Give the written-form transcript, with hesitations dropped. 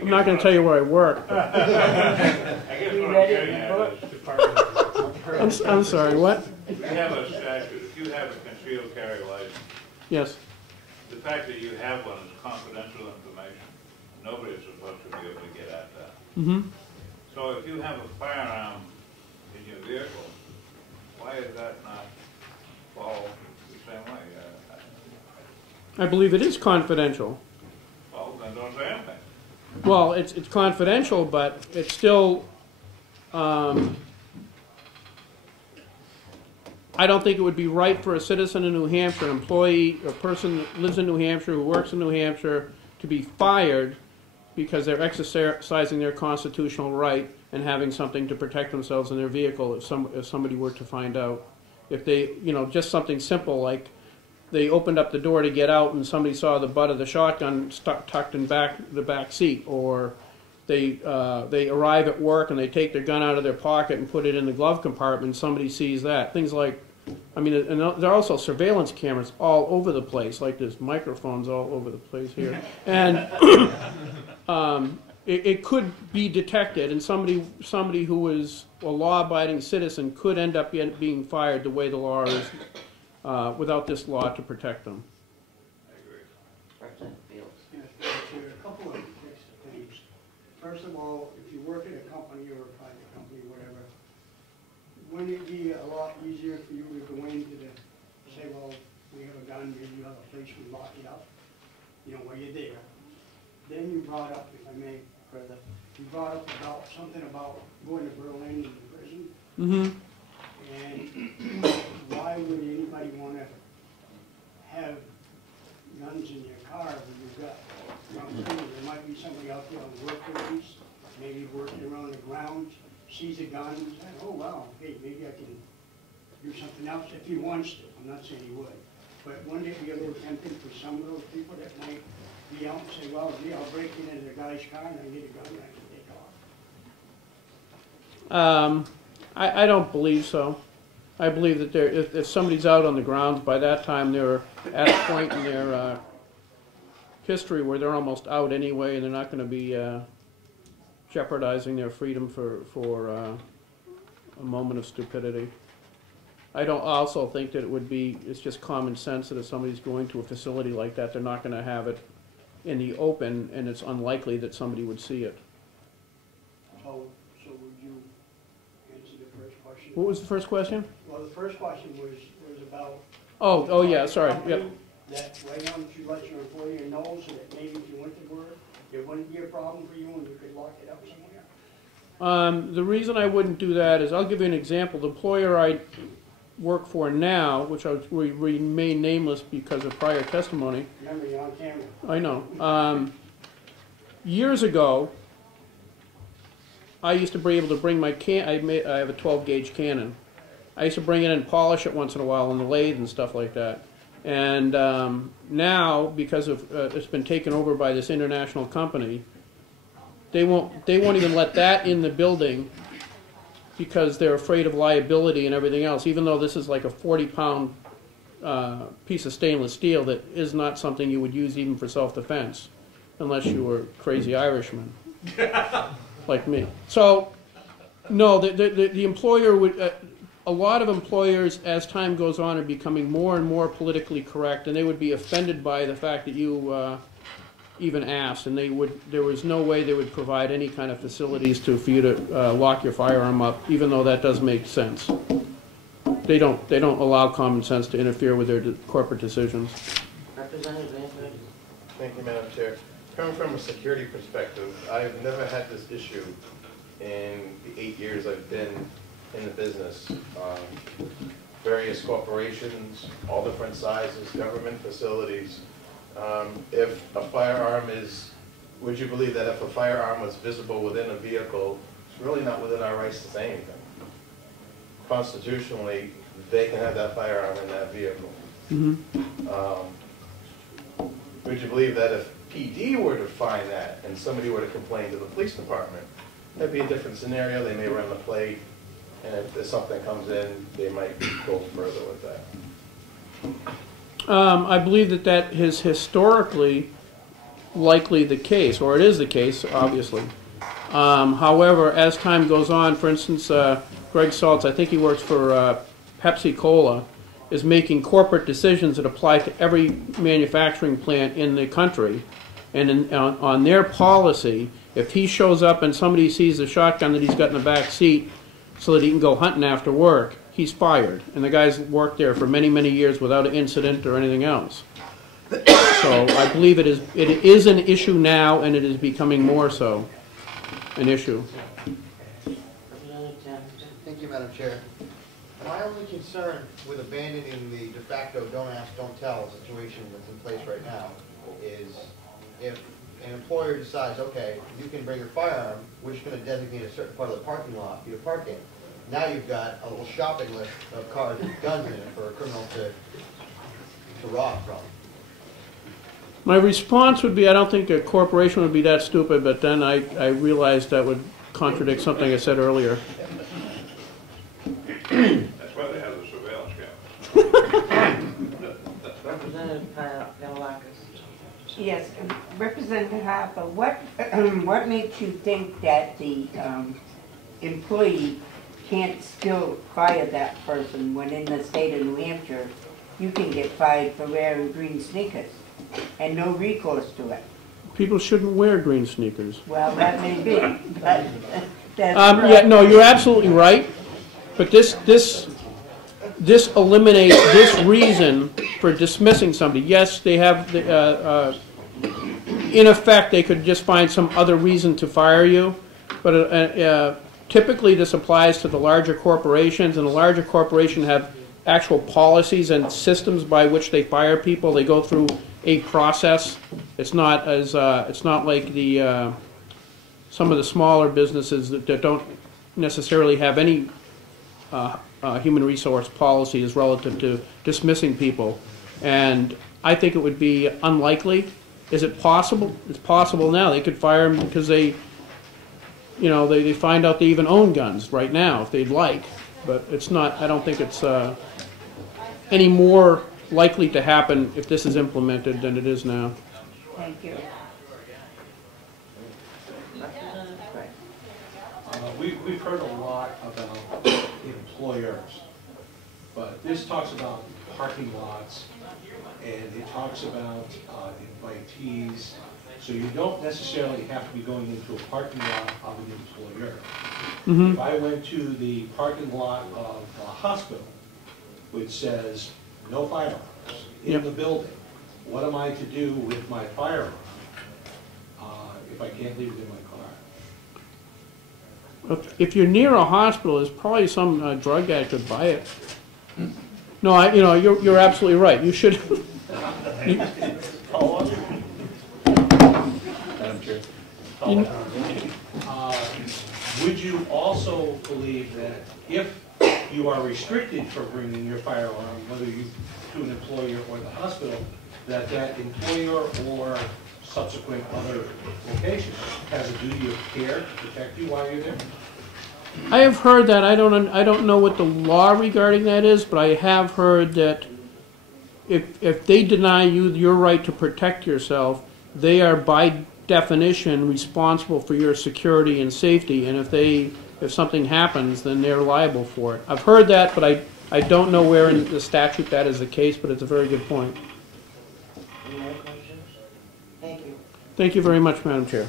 I'm not going to tell you where I work. I guess what I'm getting at is, I'm sorry, what? if you have a statute, if you have a concealed carry license, Yes. the fact that you have one is confidential information. Nobody is supposed to be able to get at that. Mm-hmm. So if you have a firearm in your vehicle, why is that not fall the same way? I believe it is confidential. Well, then don't say anything. Well, it's confidential, but it's still, I don't think it would be right for a citizen in New Hampshire, an employee, a person that lives in New Hampshire, who works in New Hampshire, to be fired because they're exercising their constitutional right and having something to protect themselves in their vehicle if somebody were to find out. If they, just something simple like they opened up the door to get out and somebody saw the butt of the shotgun tucked in the back seat, or they arrive at work and they take their gun out of their pocket and put it in the glove compartment and somebody sees that. Things like, and there are also surveillance cameras all over the place, like there's microphones all over the place here. And it could be detected, and somebody who is a law-abiding citizen could end up being fired the way the law is, without this law to protect them. I agree. Representative Fields. Yes, Mr. Chair, a couple of things. First of all, if you work in a company or a private company, whatever, wouldn't it be a lot easier for you to go into say, well, we have a gun, maybe you have a place we lock it up, while you're there. Then you brought up, if I may, further, you brought up about something about going to Berlin and the prison. Mm-hmm. And why would anybody want to have guns in their car when you've got, there might be somebody out there on work release, maybe working around the grounds, sees a gun and says, oh wow, hey, maybe I can do something else if he wants to. I'm not saying he would. But wouldn't it be a little tempting for some of those people that might be out and say, well, gee, I'll break into the guy's car and I get a gun and I can take off? I don't believe so. I believe that if somebody's out on the grounds, by that time they're at a point in their history where they're almost out anyway, and they're not going to be jeopardizing their freedom for a moment of stupidity. I don't also think that it's just common sense that if somebody's going to a facility like that, they're not going to have it in the open, and it's unlikely that somebody would see it. So would you answer the first question? What was the first question? Well, the first question was about... Oh yeah, sorry. Yep. That why don't you let your employer know so that maybe if you went to work, there wouldn't be a problem for you and you could lock it up somewhere? The reason I wouldn't do that is, I'll give you an example. The employer I work for now, which I would remain nameless because of prior testimony. Remember, you're on camera. I know. Years ago, I used to be able to bring my I have a 12-gauge cannon. I used to bring it in and polish it once in a while on the lathe and stuff like that. And now, because of it's been taken over by this international company, they won't even let that in the building because they're afraid of liability and everything else. Even though this is like a 40-pound piece of stainless steel, that is not something you would use even for self-defense, unless you were a crazy Irishman like me. So, no, the employer would. A lot of employers, as time goes on, are becoming more and more politically correct, and they would be offended by the fact that you even asked, and there was no way they would provide any kind of facilities for you to lock your firearm up, even though that does make sense. They don't allow common sense to interfere with their corporate decisions. Representative Anthony. Thank you, Madam Chair. Coming from a security perspective, I've never had this issue in the 8 years I've been in the business. Various corporations, all different sizes, government facilities. If a firearm would you believe that if a firearm was visible within a vehicle, it's really not within our rights to say anything. Constitutionally, they can have that firearm in that vehicle. Mm-hmm. Would you believe that if PD were to find that and somebody were to complain to the police department, that'd be a different scenario. They may run the plate, and if something comes in, they might go further with that. I believe that has historically likely the case, or it is the case, obviously. However, as time goes on, for instance, Greg Saltz, I think he works for Pepsi Cola, is making corporate decisions that apply to every manufacturing plant in the country. And on their policy, if he shows up and somebody sees the shotgun that he's got in the back seat so that he can go hunting after work, he's fired. And the guy's worked there for many, many years without an incident or anything else. So I believe it is an issue now, and it is becoming more so an issue. Representative Townsend. Thank you, Madam Chair. My only concern with abandoning the de facto don't ask, don't tell situation that's in place right now is if an employer decides, okay, you can bring your firearm, we're just going to designate a certain part of the parking lot for your parking. Now you've got a little shopping list of cars with guns in it for a criminal to rob from. My response would be, I don't think a corporation would be that stupid, but then I realized that would contradict something I said earlier. That's why they have the surveillance cameras. Representative Galakis. Yes, Representative Harper, what makes you think that the employee can't still fire that person when in the state of New Hampshire you can get fired for wearing green sneakers and no recourse to it? People shouldn't wear green sneakers. Well, that may be, but that's Yeah, no, you're absolutely right. But this eliminates this reason for dismissing somebody. Yes, they have, in effect, they could just find some other reason to fire you. But typically this applies to the larger corporations, and the larger corporations have actual policies and systems by which they fire people. They go through a process. It's not as it's not like the some of the smaller businesses that don't necessarily have any human resource policies relative to dismissing people. And I think it would be unlikely. Is it possible? It's possible now. They could fire them because they find out they even own guns right now if they'd like. But it's not, I don't think it's any more likely to happen if this is implemented than it is now. thank you. Representative Gray. We've heard a lot about employers, but this talks about parking lots, and it talks about invitees, so you don't necessarily have to be going into a parking lot of an employer. Mm-hmm. If I went to the parking lot of a hospital, which says no firearms in the building, what am I to do with my firearm if I can't leave it in my car? If you're near a hospital, there's probably some drug addict could buy it. No, you're absolutely right. You should. Would you also believe that if you are restricted from bringing your firearm, whether you to an employer or the hospital, that employer or subsequent other location has a duty of care to protect you while you're there? I have heard that. I don't know what the law regarding that is, but I have heard that if they deny you your right to protect yourself, they are by definition responsible for your security and safety, and if something happens, then they're liable for it. I've heard that, but I don't know where in the statute that is the case, but it's a very good point. Any other questions? Thank you. Thank you very much, Madam Chair.